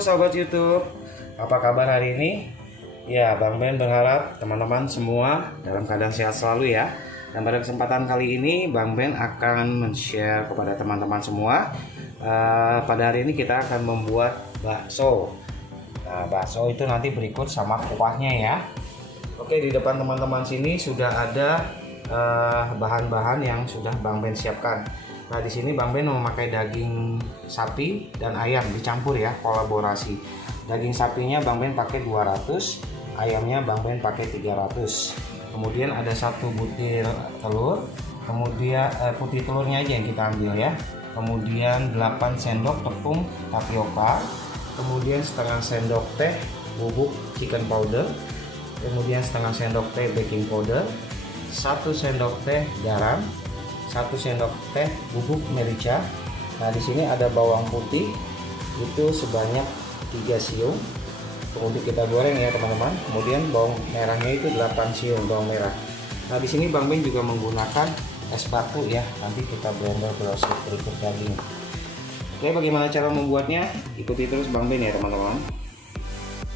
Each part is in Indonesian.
sahabat YouTube, apa kabar hari ini? Ya, Bang Ben berharap teman-teman semua dalam keadaan sehat selalu ya. Dan pada kesempatan kali ini Bang Ben akan men-share kepada teman-teman semua. Pada hari ini kita akan membuat bakso. Nah, bakso itu nanti berikut sama kuahnya ya. Oke, di depan teman-teman sini sudah ada bahan-bahan yang sudah Bang Ben siapkan. Nah, di sini Bang Ben memakai daging sapi dan ayam dicampur ya, kolaborasi. Daging sapinya Bang Ben pakai 200, ayamnya Bang Ben pakai 300. Kemudian ada 1 butir telur, kemudian putih telurnya aja yang kita ambil ya. Kemudian 8 sendok tepung tapioka, kemudian setengah sendok teh bubuk chicken powder, kemudian setengah sendok teh baking powder, 1 sendok teh garam, 1 sendok teh bubuk merica. Nah, di sini ada bawang putih itu sebanyak 3 siung untuk kita goreng ya teman-teman. Kemudian bawang merahnya itu 8 siung bawang merah. Nah, di sini Bang Ben juga menggunakan es batu ya. Nanti kita blender proses berikut daging. Oke, bagaimana cara membuatnya? Ikuti terus Bang Ben ya teman-teman.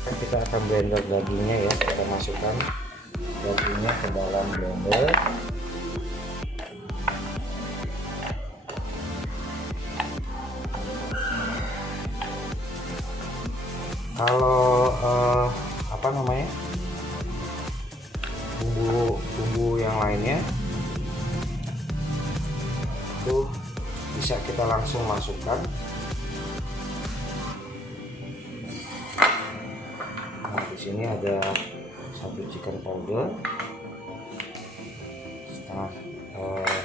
Kita akan blender dagingnya ya. Kita masukkan dagingnya ke dalam blender. Kalau bumbu yang lainnya itu bisa kita langsung masukkan. Nah, di sini ada 1 chicken powder, setengah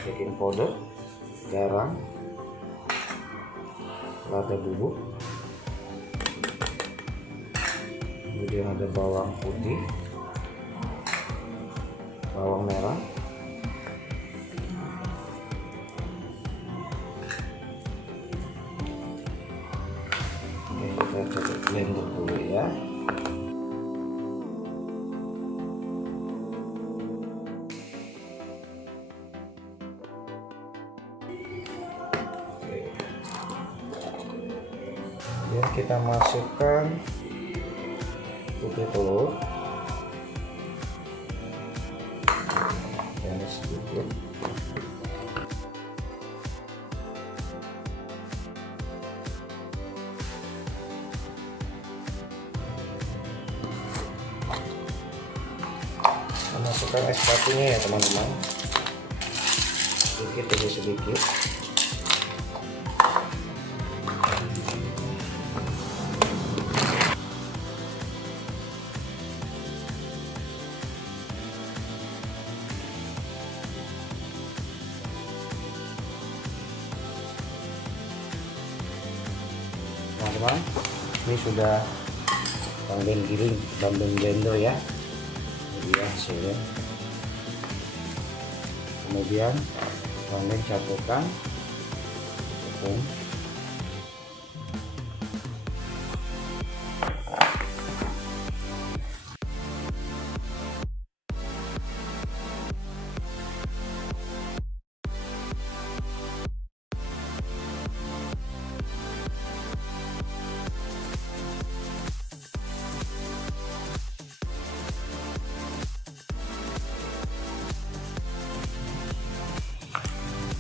baking powder, garam, lada bubuk, kemudian ada bawang putih, bawang merah, oke, kita coba blender dulu ya. Oke. Kemudian kita masukkan putih telur dan sedikit masukkan es batunya ya teman-teman, sedikit demi sedikit. Teman-teman, ini sudah Bang Ben giling, Bang Ben blender ya. Ini dia hasilnya. Kemudian Bang Ben campurkan tepung,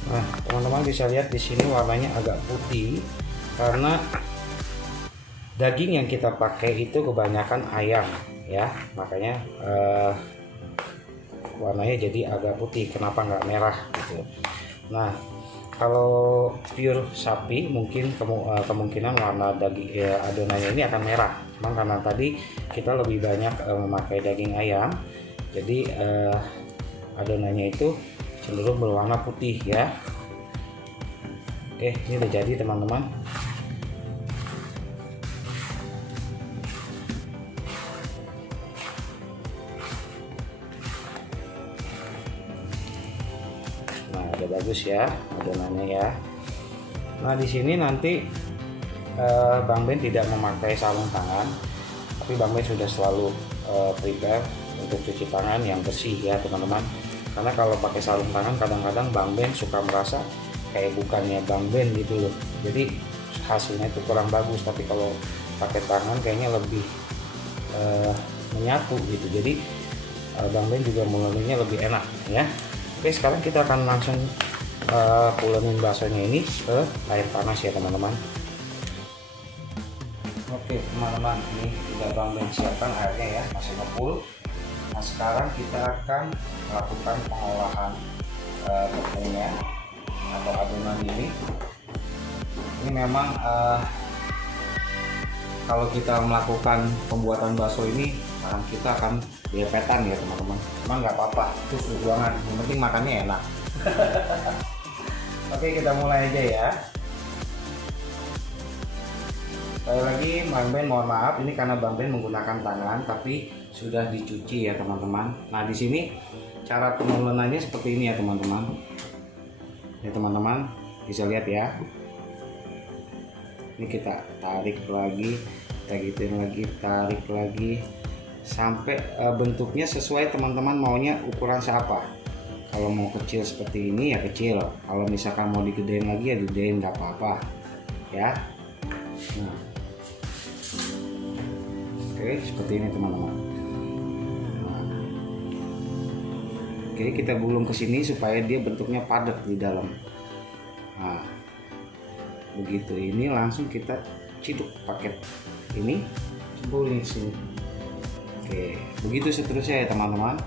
nah teman-teman bisa lihat di sini warnanya agak putih karena daging yang kita pakai itu kebanyakan ayam ya, makanya warnanya jadi agak putih. Kenapa nggak merah gitu? Nah, kalau pure sapi mungkin kemungkinan warna daging adonannya ini akan merah. Memang karena tadi kita lebih banyak memakai daging ayam, jadi adonannya itu cenderung berwarna putih ya. Oke, ini udah jadi teman-teman. Nah, udah bagus ya adonannya ya. Nah, di sini nanti Bang Ben tidak memakai sarung tangan, tapi Bang Ben sudah selalu prepare untuk cuci tangan yang bersih ya teman-teman. Karena kalau pakai sarung tangan kadang-kadang Bang Ben suka merasa kayak bukannya Bang Ben gitu loh, jadi hasilnya itu kurang bagus. Tapi kalau pakai tangan kayaknya lebih menyatu gitu. Jadi Bang Ben juga mengulennya lebih enak ya. Oke, sekarang kita akan langsung pulenin baksonya ini ke air panas ya teman-teman. Oke teman-teman, ini sudah Bang Ben siapkan airnya ya, masih ngefull. Nah sekarang kita akan melakukan pengolahan tepungnya atau adonan ini. Ini memang kalau kita melakukan pembuatan bakso ini kita akan dilepetan ya teman-teman. Cuma nggak apa-apa, itu perjuangan. Yang penting makannya enak. Oke, kita mulai aja ya. Sekali lagi Bang Ben mohon maaf, ini karena Bang Ben menggunakan tangan tapi sudah dicuci ya teman-teman. Nah di sini cara pengulenannya seperti ini ya teman-teman. Ya teman-teman bisa lihat ya. Ini kita tarik lagi, kita gituin lagi, tarik lagi sampai bentuknya sesuai teman-teman maunya ukuran siapa. Kalau mau kecil seperti ini ya kecil, kalau misalkan mau digedein lagi ya digedein, nggak apa-apa ya. Nah. Oke, seperti ini teman-teman. Nah. Oke, kita gulung ke sini supaya dia bentuknya padat di dalam. Nah, begitu ini langsung kita ciduk paket ini, cebulin sini. Oke, begitu seterusnya ya teman-teman.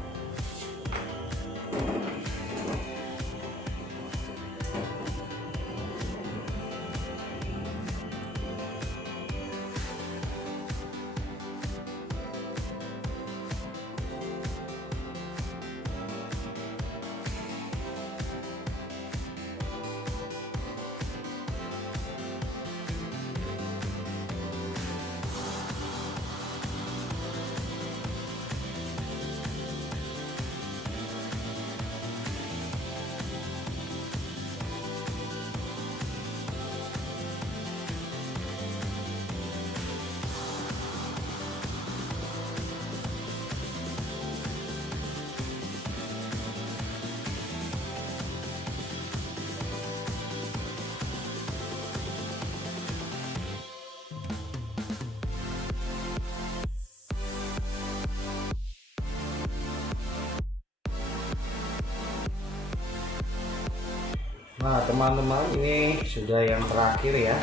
Nah teman-teman, ini sudah yang terakhir ya.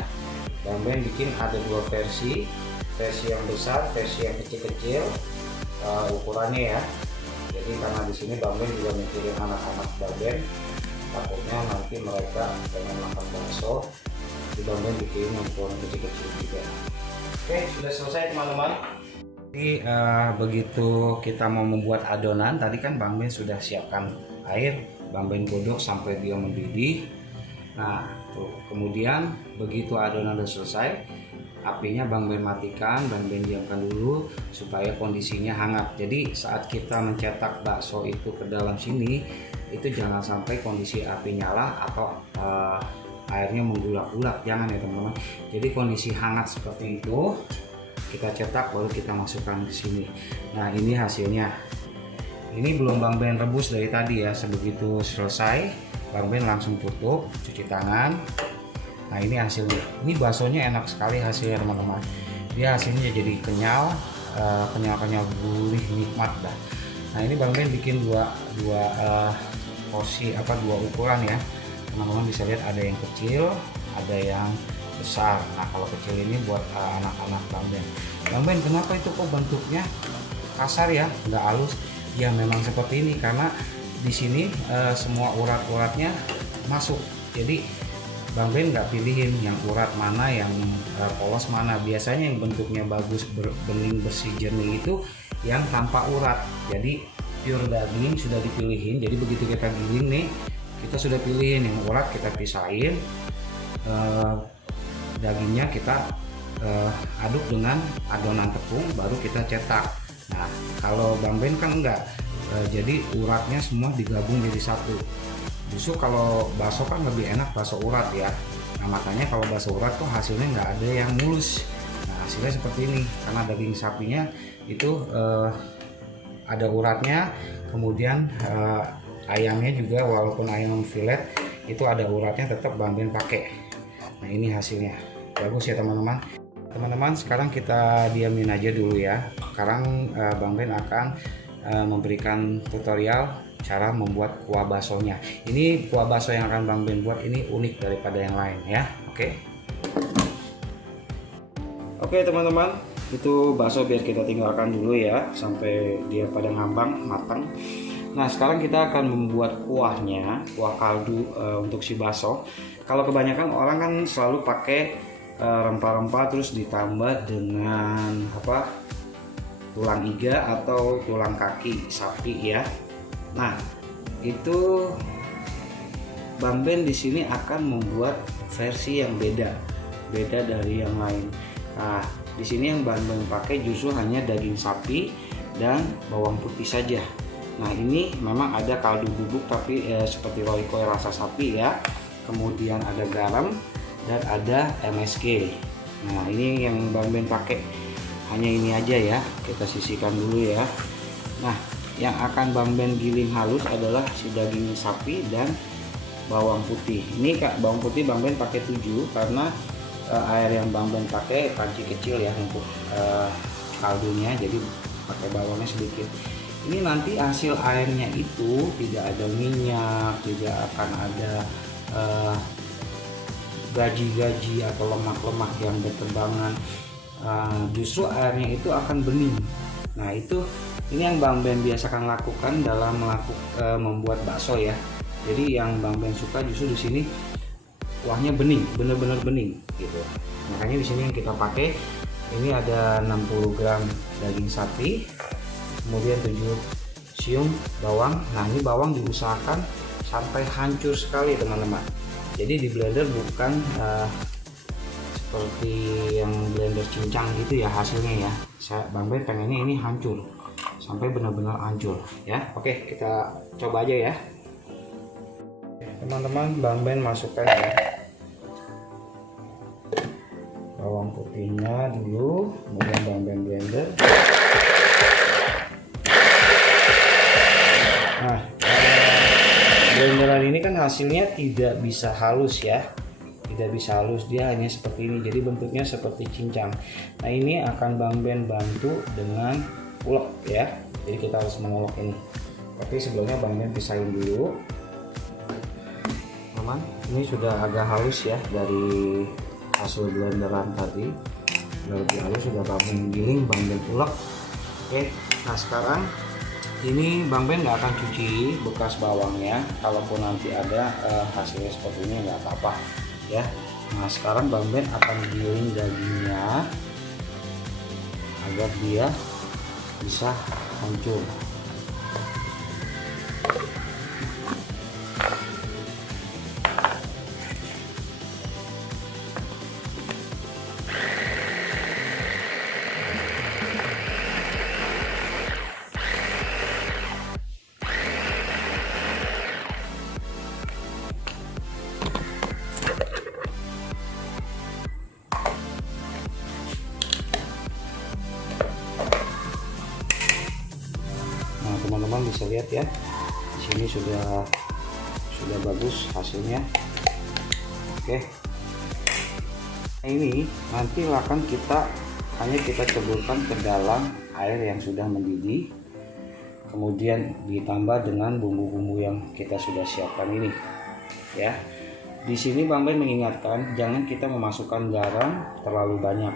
Bang Ben bikin ada dua versi yang besar, versi yang kecil-kecil ukurannya ya. Jadi karena di sini Bang Ben juga mikirin anak-anak Bang Ben, takutnya nanti mereka pengen makan bakso, jadi Bang Ben bikin ukuran kecil-kecil juga. Oke, sudah selesai teman-teman. Jadi begitu kita mau membuat adonan, tadi kan Bang Ben sudah siapkan air, Bang Ben godok sampai dia mendidih. Nah tuh, kemudian begitu adonan sudah selesai, apinya Bang Ben matikan, Bang Ben diamkan dulu supaya kondisinya hangat. Jadi saat kita mencetak bakso itu ke dalam sini, itu jangan sampai kondisi api nyala atau airnya menggulak-gulak, jangan ya teman-teman. Jadi kondisi hangat seperti itu kita cetak, baru kita masukkan ke sini. Nah ini hasilnya. Ini belum Bang Ben rebus dari tadi ya. Sebegitu selesai Bang Ben langsung tutup, cuci tangan. Nah ini hasilnya. Ini baksonya enak sekali hasilnya teman-teman. Dia hasilnya jadi kenyal, kenyal gurih, nikmat dah. Nah ini Bang Ben bikin dua porsi dua ukuran ya. Teman-teman bisa lihat ada yang kecil, ada yang besar. Nah kalau kecil ini buat anak-anak Bang Ben. Bang Ben kenapa itu kok bentuknya kasar ya, nggak halus? Ya memang seperti ini karena di sini semua urat-uratnya masuk. Jadi Bang Ben nggak pilihin yang urat mana, yang polos mana. Biasanya yang bentuknya bagus, bening, bersih, jernih itu yang tanpa urat. Jadi pure daging sudah dipilihin. Jadi begitu kita giling nih, kita sudah pilihin yang urat, kita pisahin. Dagingnya kita aduk dengan adonan tepung, baru kita cetak. Nah kalau Bang Ben kan enggak, jadi uratnya semua digabung jadi satu. Justru kalau bakso kan lebih enak bakso urat ya. Nah makanya kalau bakso urat tuh hasilnya nggak ada yang mulus. Nah hasilnya seperti ini karena daging sapinya itu ada uratnya, kemudian ayamnya juga walaupun ayam filet itu ada uratnya, tetap Bang Ben pakai. Nah ini hasilnya bagus ya teman-teman. Teman-teman, sekarang kita diamin aja dulu ya. Sekarang Bang Ben akan memberikan tutorial cara membuat kuah baksonya. Ini kuah bakso yang akan Bang Ben buat ini unik daripada yang lain ya. Oke teman-teman, itu bakso biar kita tinggalkan dulu ya sampai dia pada ngambang matang. Nah sekarang kita akan membuat kuahnya, kuah kaldu untuk si bakso. Kalau kebanyakan orang kan selalu pakai rempah-rempah terus ditambah dengan tulang iga atau tulang kaki sapi ya. Nah itu Bang Ben di sini akan membuat versi yang beda dari yang lain. Nah di sini yang Bang Ben pakai justru hanya daging sapi dan bawang putih saja. Nah ini memang ada kaldu bubuk tapi seperti royco rasa sapi ya. Kemudian ada garam dan ada MSG. Nah ini yang Bang Ben pakai hanya ini aja ya, kita sisihkan dulu ya. Nah yang akan Bang Ben giling halus adalah si daging sapi dan bawang putih. Ini bawang putih Bang Ben pakai 7 karena air yang Bang Ben pakai panci kecil ya untuk kaldunya, jadi pakai bawangnya sedikit. Ini nanti hasil airnya itu tidak ada minyak, tidak akan ada gaji-gaji atau lemak-lemak yang berterbangan. Justru airnya itu akan bening. Nah ini yang Bang Ben biasakan lakukan dalam membuat bakso ya. Jadi yang Bang Ben suka justru di sini kuahnya bening, bener-bener bening gitu. Makanya di sini yang kita pakai ini ada 60 gram daging sapi, kemudian 7 siung bawang. Nah ini bawang diusahakan sampai hancur sekali teman-teman. Jadi di blender bukan seperti yang blender cincang gitu ya hasilnya ya. Bang Ben pengennya ini hancur sampai benar-benar hancur ya. Oke kita coba aja ya teman-teman. Bang Ben masukkan ya bawang putihnya dulu, kemudian Bang Ben blender. Nah blenderan ini kan hasilnya tidak bisa halus ya, tidak bisa halus, dia hanya seperti ini, jadi bentuknya seperti cincang. Nah ini akan Bang Ben bantu dengan ulek ya, jadi kita harus mengulek ini. Tapi sebelumnya Bang Ben pisahin dulu teman. Ini sudah agak halus ya dari hasil blenderan tadi, sudah lebih halus, sudah Bang Ben giling, Bang Ben ulek. Oke, nah sekarang ini Bang Ben nggak akan cuci bekas bawangnya, kalaupun nanti ada hasilnya seperti ini nggak apa-apa ya. Nah sekarang Bang Ben akan giling dagingnya agar dia bisa hancur. Teman-teman bisa lihat ya, di sini sudah bagus hasilnya. Oke, nah, ini nanti akan hanya kita ceburkan ke dalam air yang sudah mendidih, kemudian ditambah dengan bumbu-bumbu yang kita sudah siapkan ini ya. Di sini Bang Ben mengingatkan jangan kita memasukkan garam terlalu banyak.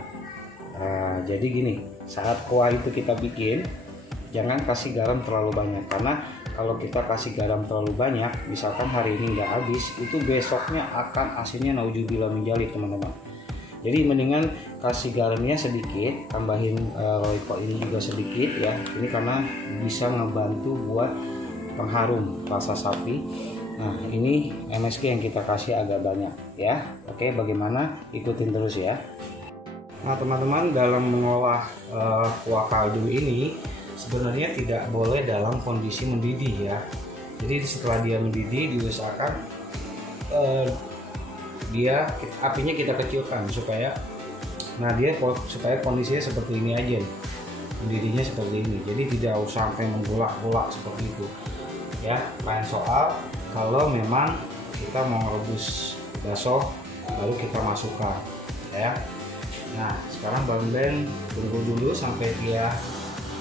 Jadi gini, saat kuah itu kita bikin jangan kasih garam terlalu banyak, karena kalau kita kasih garam terlalu banyak, misalkan hari ini nggak habis, itu besoknya akan asinnya naudzubillah menjalik teman-teman. Jadi mendingan kasih garamnya sedikit, tambahin royco ini juga sedikit ya. Ini karena bisa ngebantu buat pengharum rasa sapi. Nah ini MSG yang kita kasih agak banyak ya. Oke, bagaimana? Ikutin terus ya. Nah teman-teman, dalam mengolah kuah kaldu ini sebenarnya tidak boleh dalam kondisi mendidih ya. Jadi setelah dia mendidih diusahakan apinya kita kecilkan supaya kondisinya seperti ini aja, mendidihnya seperti ini. Jadi tidak usah sampai menggulak-gulak seperti itu ya. Lain soal kalau memang kita mau rebus bakso baru kita masukkan ya. Nah, sekarang Bang Ben tunggu dulu sampai dia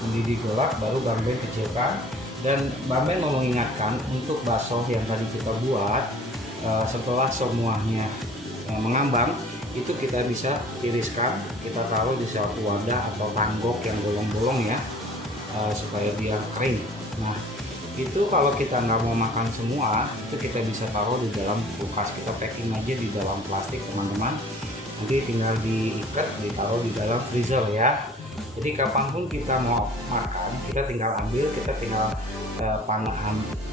mendidih gelap, baru Bang Ben kecilkan. Dan Bang Ben mau mengingatkan untuk bakso yang tadi kita buat, setelah semuanya mengambang, itu kita bisa tiriskan, kita taruh di suatu wadah atau tanggok yang bolong-bolong ya, supaya dia kering. Nah, itu kalau kita nggak mau makan semua, itu kita bisa taruh di dalam kulkas, kita packing aja di dalam plastik teman-teman, nanti tinggal diikat, ditaruh di dalam freezer ya. Jadi kapanpun kita mau makan, kita tinggal ambil, kita tinggal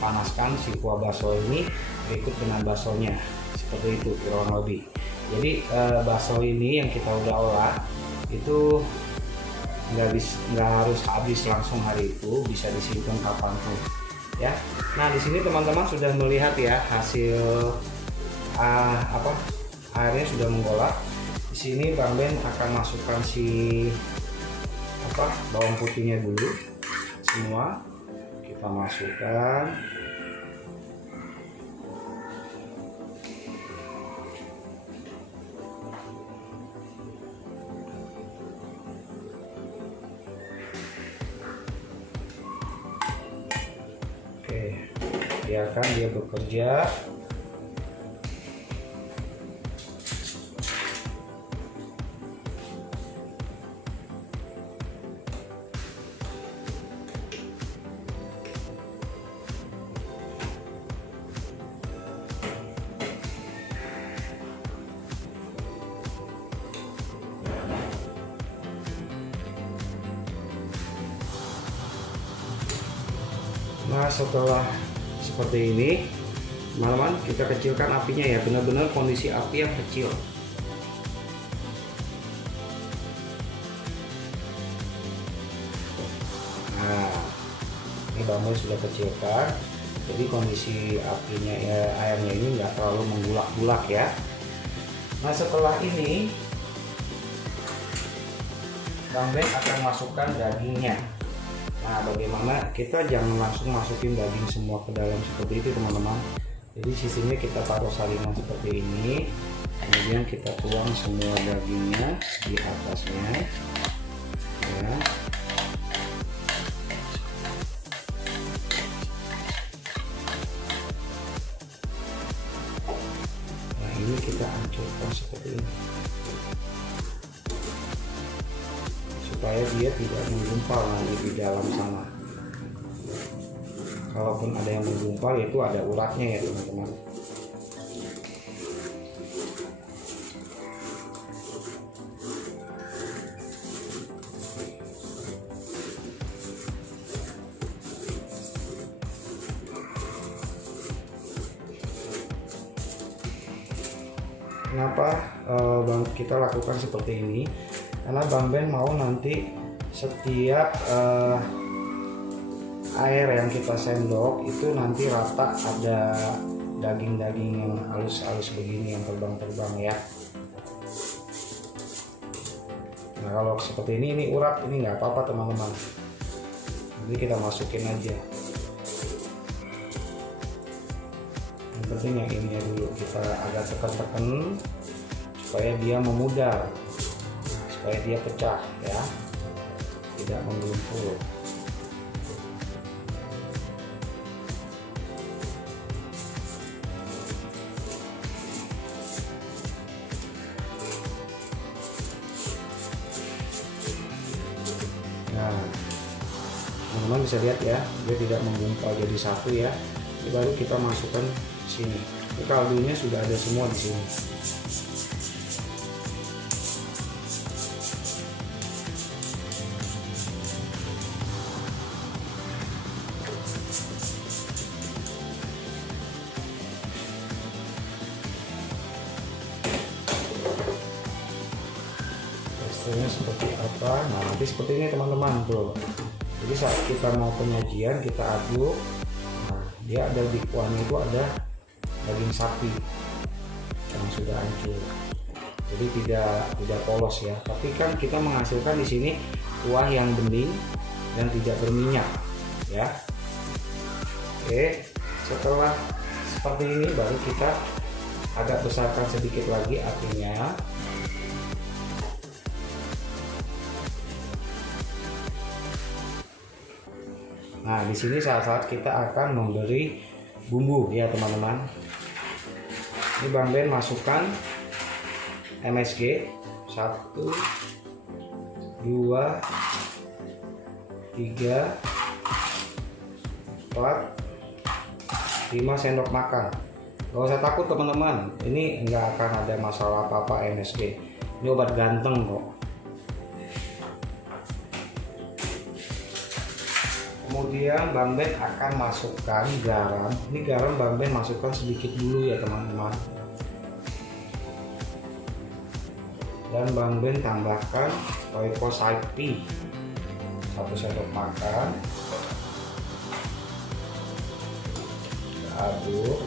panaskan si kuah bakso ini berikut dengan baksonya, seperti itu kurang lebih. Jadi bakso ini yang kita udah olah itu nggak harus habis langsung hari itu, bisa disimpan kapanpun ya. Nah, di sini teman-teman sudah melihat ya hasil airnya sudah menggolak. Di sini Bang Ben akan masukkan si bawang putihnya dulu, semua kita masukkan. Oke, biarkan dia bekerja. Nah, setelah seperti ini teman-teman, kita kecilkan apinya ya, benar-benar kondisi api yang kecil. Nah, ini Bang Ben sudah kecilkan, jadi kondisi apinya ya, airnya ini nggak terlalu menggulak-gulak ya. Nah, setelah ini Bang Ben akan masukkan dagingnya. Nah, bagaimana kita jangan langsung masukin daging semua ke dalam seperti itu teman-teman. Jadi sisinya kita taruh saringan seperti ini, kemudian kita tuang semua dagingnya di atasnya ya. Nah, ini kita hancurkan seperti ini supaya dia tidak menggumpal nanti di dalam sana. Kalaupun ada yang menggumpal, itu ada uratnya ya teman-teman. Kenapa kita lakukan seperti ini? Karena Bang Ben mau nanti setiap air yang kita sendok itu nanti rata ada daging-daging yang halus-halus begini yang terbang-terbang ya. Nah, kalau seperti ini urat, ini nggak apa-apa teman-teman. Jadi kita masukin aja. Yang penting yang ini dulu kita agak tekan-tekan supaya dia memudar, supaya dia pecah ya, tidak menggumpul. Nah, teman-teman bisa lihat ya, dia tidak menggumpal jadi satu ya. Ini baru kita masukkan sini. Ini kaldunya sudah ada semua di sini. Teksturnya seperti apa? Nah, nanti seperti ini teman-teman tuh. Jadi saat kita mau penyajian kita aduk. Nah, dia ada di kuahnya itu ada daging sapi yang sudah hancur. Jadi tidak polos ya. Tapi kan kita menghasilkan di sini kuah yang bening dan tidak berminyak ya. Oke, setelah seperti ini baru kita agak besarkan sedikit lagi apinya. Nah, di sini saat-saat kita akan memberi bumbu ya teman-teman. Ini Bang Ben masukkan MSG 1, 2, 3, 4, 5 sendok makan. Gak usah takut teman-teman, ini nggak akan ada masalah apa-apa MSG. Ini obat ganteng kok. Kemudian Bang Ben akan masukkan garam. Ini garam Bang Ben masukkan sedikit dulu ya teman-teman. Dan Bang Ben tambahkan oikosapi 1 sendok makan. Aduk.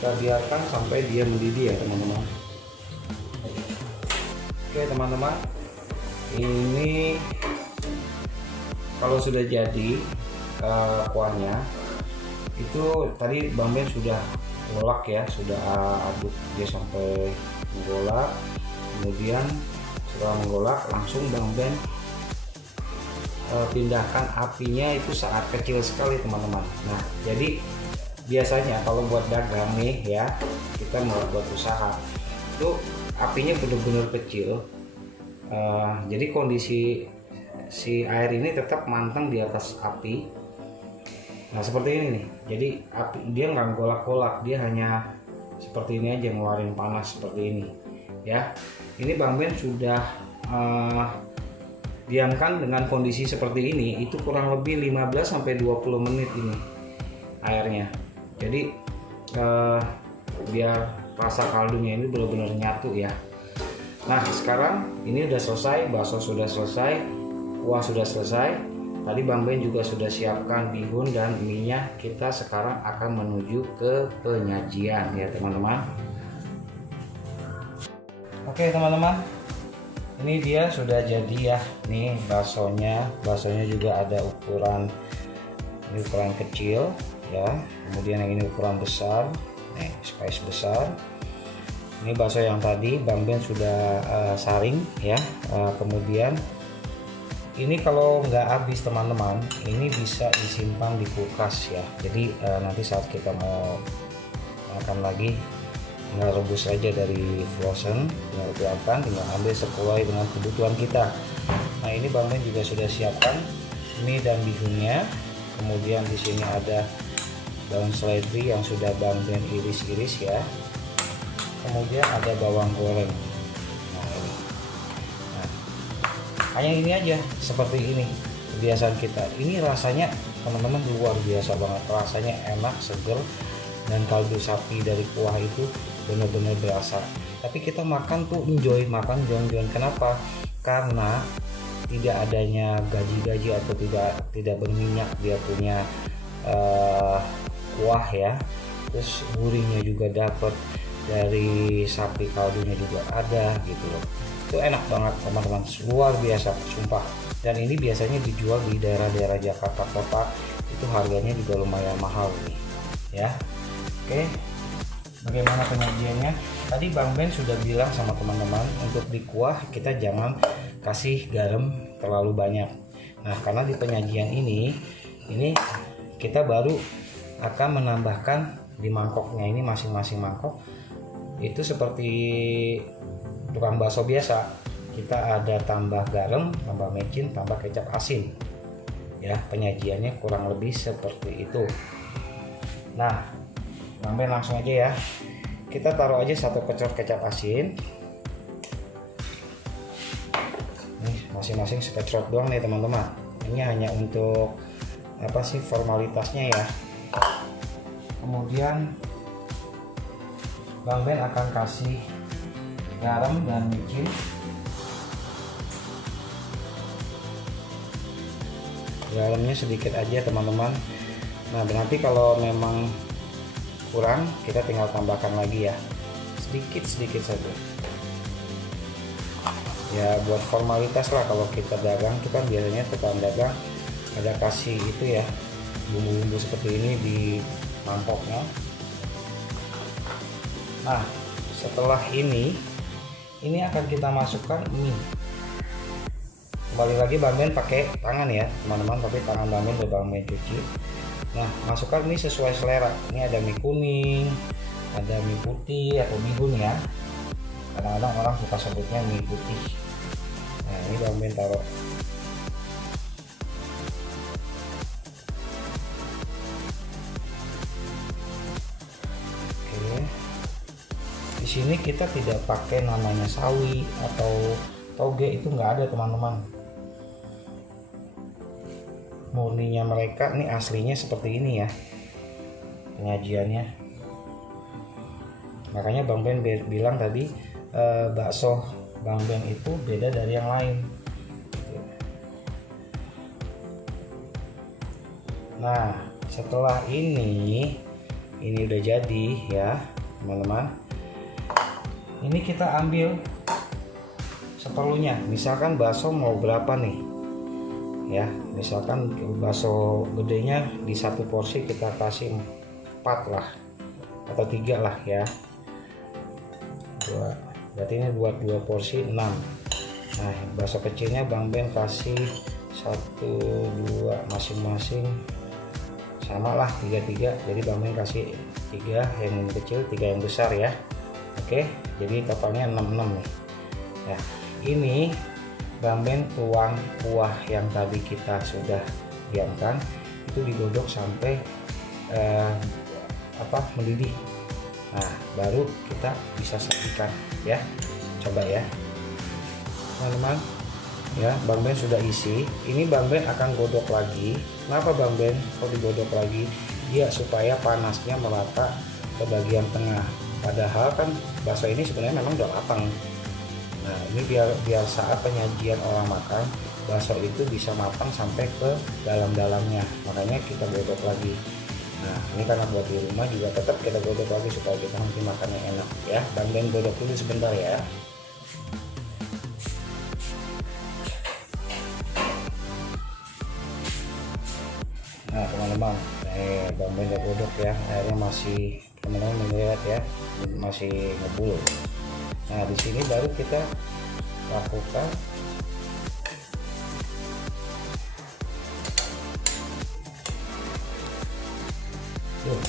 Kita biarkan sampai dia mendidih ya teman-teman. Oke teman-teman, ini kalau sudah jadi kuahnya itu tadi Bang Ben sudah golak ya, sudah aduk dia sampai menggolak. Kemudian setelah menggolak langsung Bang Ben pindahkan apinya itu sangat kecil sekali teman-teman. Nah jadi biasanya kalau buat dagang nih ya, kita mau buat usaha itu apinya benar-benar kecil, jadi kondisi si air ini tetap manteng di atas api. Nah seperti ini nih, jadi api dia nggak golak-golak, dia hanya seperti ini aja ngeluarin panas seperti ini ya. Ini Bang Ben sudah diamkan dengan kondisi seperti ini itu kurang lebih 15-20 menit ini airnya. Jadi biar rasa kaldunya ini benar-benar nyatu ya. Nah sekarang ini udah selesai, bakso sudah selesai, kuah sudah selesai. Tadi Bang Ben juga sudah siapkan bihun dan minyak. Kita sekarang akan menuju ke penyajian ya teman-teman. Oke teman-teman, ini dia sudah jadi ya. Nih baksonya juga ada ukuran, ini ukuran kecil ya, kemudian yang ini ukuran besar, spice besar. Ini bakso yang tadi Bang Ben sudah saring ya. Kemudian ini kalau nggak habis teman-teman, ini bisa disimpan di kulkas ya. Jadi nanti saat kita mau makan lagi, tinggal rebus saja dari frozen, tinggal keluarkan, tinggal ambil sesuai dengan kebutuhan kita. Nah ini Bang Ben juga sudah siapkan mie dan bihunnya. Kemudian di sini ada daun seledri yang sudah Bang Ben iris-iris ya. Kemudian ada bawang goreng. Nah ini, hanya ini aja seperti ini kebiasaan kita. Ini rasanya teman-teman luar biasa banget, rasanya enak, seger, dan kaldu sapi dari kuah itu benar-benar berasa. Tapi kita makan tuh enjoy, makan enjoy. Kenapa? Karena tidak adanya gaji-gaji atau tidak berminyak, dia punya kuah ya, terus gurihnya juga dapat dari sapi, kaldunya juga ada gitu loh. Itu enak banget teman-teman, luar biasa sumpah. Dan ini biasanya dijual di daerah-daerah Jakarta Kota, itu harganya juga lumayan mahal nih ya. Oke, bagaimana penyajiannya? Tadi Bang Ben sudah bilang sama teman-teman, untuk di kuah kita jangan kasih garam terlalu banyak. Nah karena di penyajian ini kita baru akan menambahkan di mangkoknya ini, masing-masing mangkok itu seperti tukang bakso biasa, kita ada tambah garam, tambah mecin, tambah kecap asin ya. Penyajiannya kurang lebih seperti itu. Nah Bang Ben langsung aja ya, kita taruh aja 1 pecel kecap asin. Nih masing-masing sepecrot doang nih teman-teman, ini hanya untuk apa sih, formalitasnya ya. Kemudian Bang Ben akan kasih garam dan micin. Garamnya sedikit aja teman-teman. Nah nanti kalau memang kurang kita tinggal tambahkan lagi ya, sedikit saja. Ya buat formalitas lah, kalau kita dagang itu kan biasanya tukang dagang ada kasih itu ya, bumbu-bumbu seperti ini di mangkoknya. Nah setelah ini akan kita masukkan mie. Kembali lagi Bang Ben pakai tangan ya teman-teman, tapi tangan Bang Ben udah Bang Ben cuci. Nah masukkan mie sesuai selera. Ini ada mie kuning, ada mie putih atau bihun ya, kadang-kadang orang suka sebutnya mie putih. Nah ini Bang Ben taruh. Oke, di sini kita tidak pakai namanya sawi atau toge, itu nggak ada teman-teman. Murninya mereka ini aslinya seperti ini ya penyajiannya. Makanya Bang Ben bilang tadi bakso Bang Ben itu beda dari yang lain. Nah setelah ini udah jadi ya teman-teman. Ini kita ambil seperlunya. Misalkan bakso mau berapa nih ya, misalkan bakso gedenya di satu porsi kita kasih 4 lah atau 3 lah ya, 2, berarti ini buat 2 porsi 6. Nah bakso kecilnya Bang Ben kasih 1, 2 masing-masing sama lah 3, jadi Bang Ben kasih 3 yang kecil, 3 yang besar ya. Oke, jadi totalnya 66 nih ya. Ini Bang Ben tuang kuah yang tadi kita sudah diamkan itu digodok sampai mendidih. Nah baru kita bisa sajikan ya. Coba ya teman-teman ya, Bang Ben sudah isi. Ini Bang Ben akan godok lagi. Kenapa Bang Ben kok digodok lagi? Dia supaya panasnya merata ke bagian tengah, padahal kan bakso ini sebenarnya memang udah matang. Nah ini biar saat penyajian orang makan bakso itu bisa matang sampai ke dalam-dalamnya, makanya kita godok lagi. Nah ini karena buat di rumah juga tetap kita godok lagi supaya kita nanti makannya enak ya. Bang Ben godok dulu sebentar ya. Nah teman-teman, Bang Ben udah godok ya, airnya masih teman-teman melihat ya, masih ngebul. Nah di sini baru kita lakukan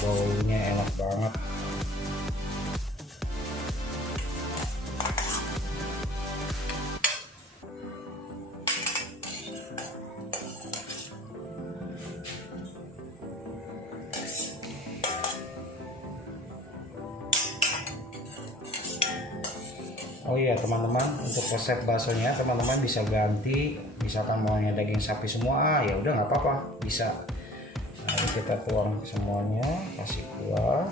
baunya enak banget. Oh iya teman-teman, untuk resep baksonya teman-teman bisa ganti, misalkan maunya daging sapi semua, ya udah nggak apa-apa, bisa. Nah, ini kita tuang semuanya, kasih kuah.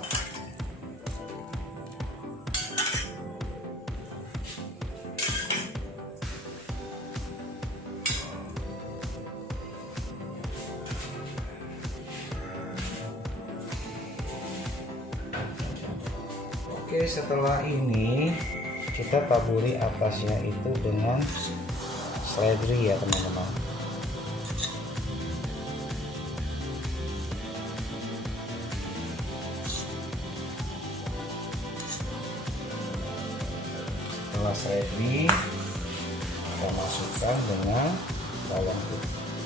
Oke, setelah ini kita taburi atasnya itu dengan seledri ya teman-teman. Setelah seledri kita masukkan dengan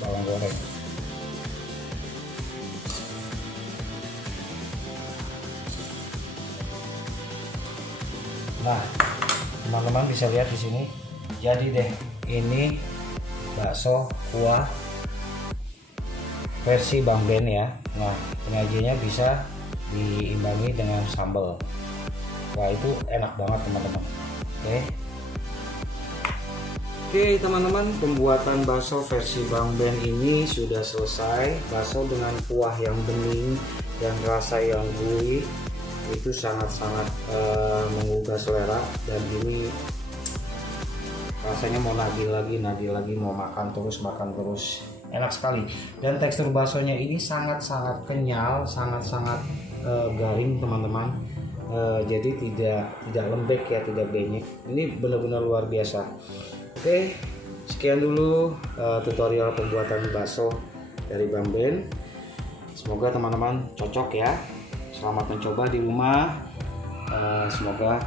bawang goreng. Nah teman-teman bisa lihat di sini jadi deh, ini bakso kuah versi Bang Ben ya. Nah penyajiannya bisa diimbangi dengan sambal. Wah itu enak banget teman-teman. Oke teman-teman, pembuatan bakso versi Bang Ben ini sudah selesai. Bakso dengan kuah yang bening dan rasa yang gurih itu sangat-sangat menggugah selera, dan ini rasanya mau nagih lagi, mau makan terus, enak sekali. Dan tekstur baksonya ini sangat-sangat kenyal, sangat-sangat garing teman-teman. Jadi tidak lembek ya, tidak benyek. Ini benar-benar luar biasa. Oke, sekian dulu tutorial pembuatan bakso dari Bang Ben. Semoga teman-teman cocok ya. Selamat mencoba di rumah. Semoga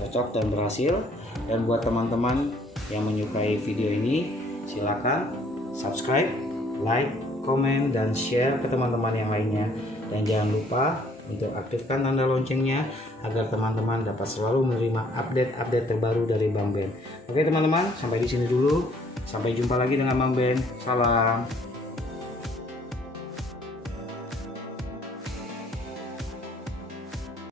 cocok dan berhasil. Dan buat teman-teman yang menyukai video ini, silakan subscribe, like, komen, dan share ke teman-teman yang lainnya. Dan jangan lupa untuk aktifkan tanda loncengnya agar teman-teman dapat selalu menerima update-update terbaru dari Bang Ben. Oke teman-teman, sampai di sini dulu. Sampai jumpa lagi dengan Bang Ben. Salam.